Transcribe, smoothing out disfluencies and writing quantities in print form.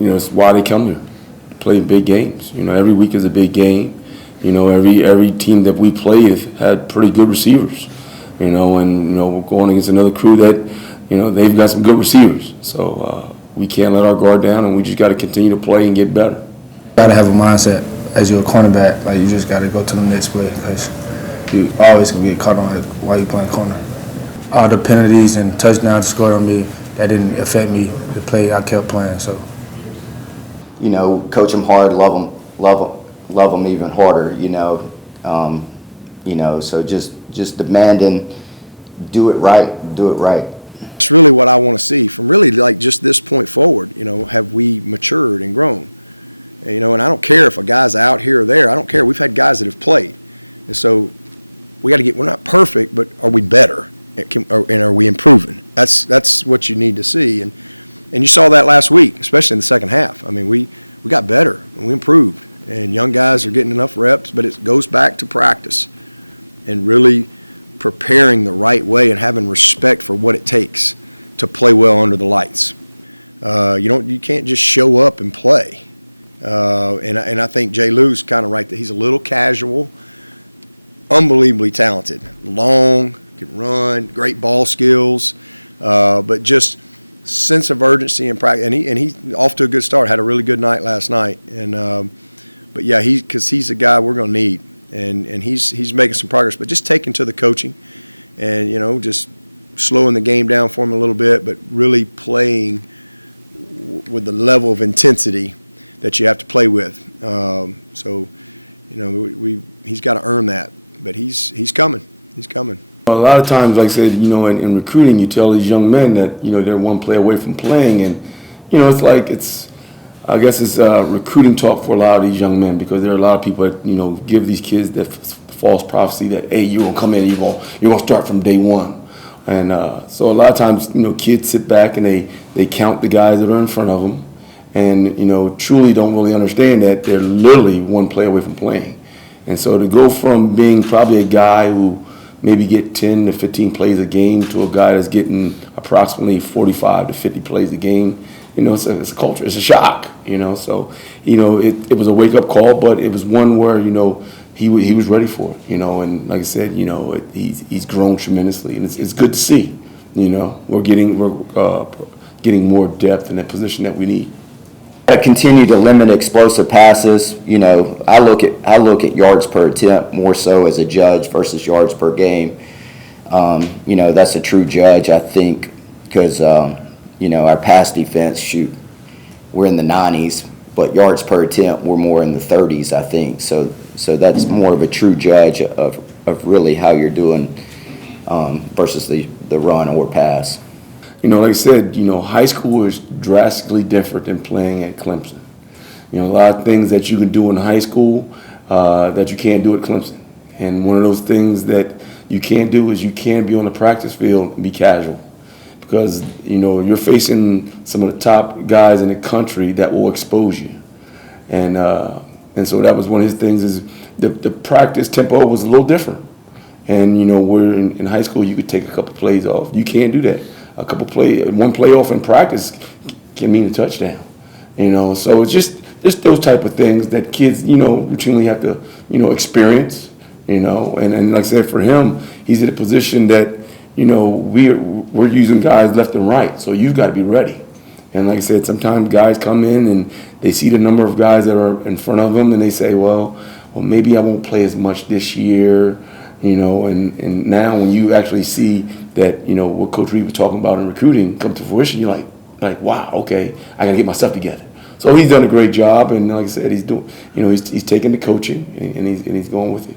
it's why they come here, play big games. Every week is a big game. Every team that we played have had pretty good receivers. We're going against another crew that, they've got some good receivers. So we can't let our guard down, and we just got to continue to play and get better. You got to have a mindset as you're a cornerback. Like, you just got to go to the next play because you always can get caught on it while you're playing corner. All the penalties and touchdowns scored on me, that didn't affect me. The play, I kept playing. So, coach them hard, love them even harder. So just demanding, do it right. It's really what I want to see from really like just this point forward. Have we matured and grown? And I don't care if a guy's out here or there. I don't care. We've had guys that have played, and so we got to get. We're not perfect, but are we better? And are we improving? That's what you need to see, and you saw that last week, especially in the second half. I mean, we got better and we improved, and young guys are getting enough reps, but it goes back to practice and really preparing the right way and having respect for what it takes to play well under the lights. You can't just show up and play. And I think Jay Lou's kind of right that he's a little casual, unbelievably talented, long, can run, great ball skills, but just sense of urgency and practice. And he's off to a good start. Had a really good night last night. But yeah, because he's a guy we're going to need. And he's making some progress, but just taking to the coaching and, just slowing the game down for him a little bit, but really playing with the level of intensity that you have to play with. He's got to earn that, but he's coming. He's coming. A lot of times, like I said, in recruiting, you tell these young men that, they're one play away from playing, and, I guess it's recruiting talk for a lot of these young men because there are a lot of people that, give these kids that false prophecy that, hey, you're going to come in and you're going to start from day one. And so a lot of times, kids sit back and they count the guys that are in front of them and, truly don't really understand that they're literally one play away from playing. And so to go from being probably a guy who maybe get 10 to 15 plays a game to a guy that's getting approximately 45 to 50 plays a game, it's a culture. It's a shock, So, it was a wake-up call, but it was one where, he was ready for it, And like I said, he's grown tremendously, and it's good to see. We're getting more depth in that position that we need. Continue to limit explosive passes. I look at yards per attempt more so as a judge versus yards per game. That's a true judge, I think, because our pass defense, we're in the 90s, but yards per attempt, we're more in the 30s, I think. So that's more of a true judge of really how you're doing versus the run or pass. Like I said, high school is drastically different than playing at Clemson. A lot of things that you can do in high school that you can't do at Clemson. And one of those things that you can't do is you can't be on the practice field and be casual. Because, you're facing some of the top guys in the country that will expose you. And so that was one of his things is the practice tempo was a little different. And, we're in high school, you could take a couple plays off. You can't do that. One play off in practice can mean a touchdown. So it's just those type of things that kids, routinely have to, experience, and like I said, for him, he's in a position that, we're using guys left and right, so you've got to be ready. And like I said, sometimes guys come in and they see the number of guys that are in front of them and they say, well, maybe I won't play as much this year, and now when you actually see that, what Coach Reed was talking about in recruiting come to fruition, you're like, wow, okay, I got to get myself together. So he's done a great job, and like I said, he's doing, he's taking the coaching and he's going with it.